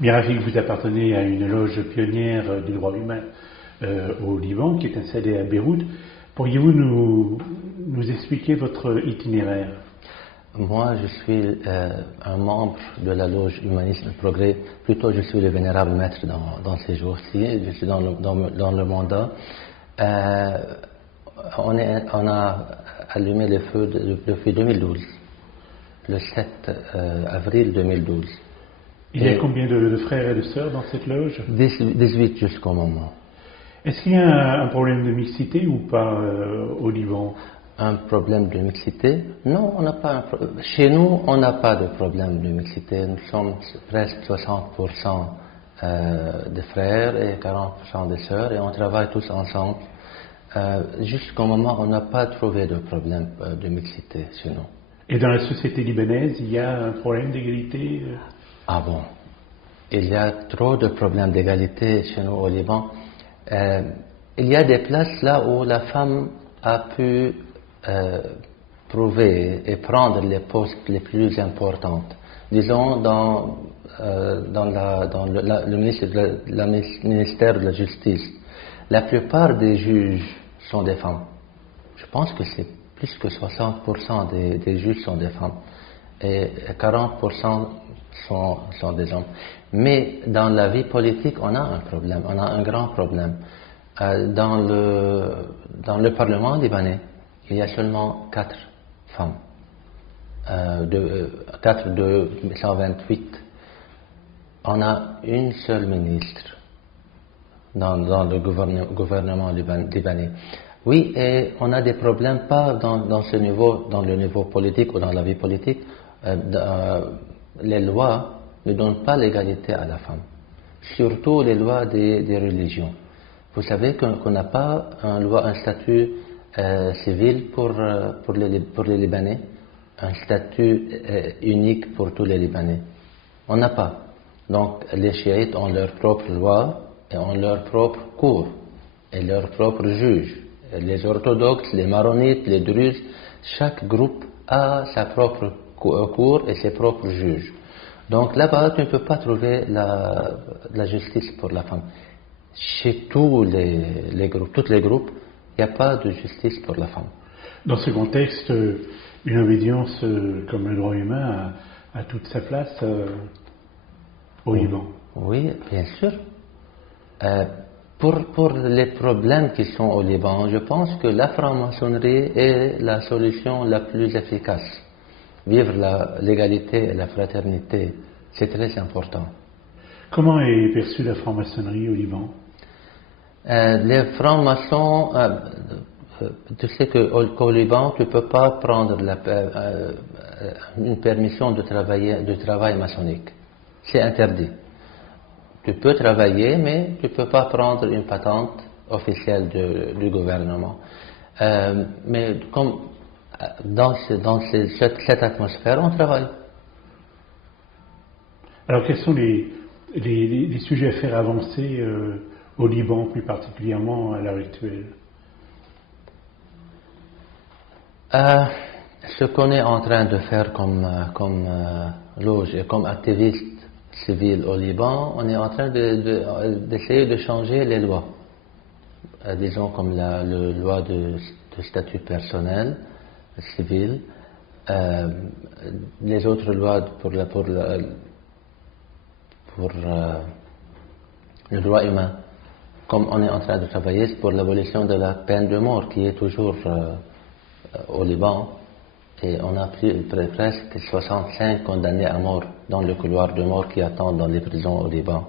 Bien, Rafik, vous appartenez à une loge pionnière du droit humain au Liban, qui est installée à Beyrouth. Pourriez-vous nous expliquer votre itinéraire? Moi, je suis un membre de la loge Humanisme et Progrès. Plutôt, je suis le vénérable maître dans ces jours-ci. Je suis dans le mandat. On a allumé le feu depuis 2012, le 7 avril 2012. Il y a combien de frères et de sœurs dans cette loge? 18 jusqu'au moment. Est-ce qu'il y a un problème de mixité ou pas au Liban? Un problème de mixité? Non, on n'a pas. Chez nous, on n'a pas de problème de mixité. Nous sommes presque 60% de frères et 40% de sœurs et on travaille tous ensemble. Jusqu'au moment, on n'a pas trouvé de problème de mixité chez nous. Et dans la société libanaise, il y a un problème d'égalité? Ah bon? Il y a trop de problèmes d'égalité chez nous au Liban. Il y a des places là où la femme a pu prouver et prendre les postes les plus importants. Disons dans le ministère de la Justice. La plupart des juges sont des femmes. Je pense que c'est plus que 60% des juges sont des femmes et 40% sont des hommes. Mais dans la vie politique, on a un problème, on a un grand problème. Dans le Parlement libanais, il y a seulement 4 femmes, 4 de 128. On a une seule ministre dans le gouvernement libanais. Oui, et on a des problèmes, pas dans ce niveau, dans le niveau politique ou dans la vie politique. Les lois ne donnent pas l'égalité à la femme, surtout les lois des religions. Vous savez qu'on n'a pas un statut civil pour les Libanais, un statut unique pour tous les Libanais. On n'a pas. Donc les chiites ont leur propre loi et ont leur propre cour et leur propre juge. Les orthodoxes, les maronites, les druzes, chaque groupe a sa propre cour et ses propres juges. Donc là-bas, tu ne peux pas trouver la justice pour la femme. Chez tous les groupes, il n'y a pas de justice pour la femme. Dans ce contexte, une obédience comme le droit humain a toute sa place au Liban. Oui, bien sûr. Pour les problèmes qui sont au Liban, je pense que la franc-maçonnerie est la solution la plus efficace. Vivre l'égalité et la fraternité, c'est très important. Comment est perçue la franc-maçonnerie au Liban? Les francs-maçons, tu sais qu'au Liban, tu ne peux pas prendre une permission de travail maçonnique. C'est interdit. Tu peux travailler, mais tu ne peux pas prendre une patente officielle du gouvernement. Mais comme dans cette atmosphère, on travaille. Alors, quels sont les sujets à faire avancer au Liban, plus particulièrement à l'heure actuelle? Ce qu'on est en train de faire comme loge et comme activiste civil au Liban, on est en train d'essayer de changer les lois. Disons comme la loi de statut personnel, civil, les autres lois pour le droit humain. Comme on est en train de travailler pour l'abolition de la peine de mort qui est toujours au Liban. Et on a presque 65 condamnés à mort dans le couloir de mort qui attendent dans les prisons au Liban.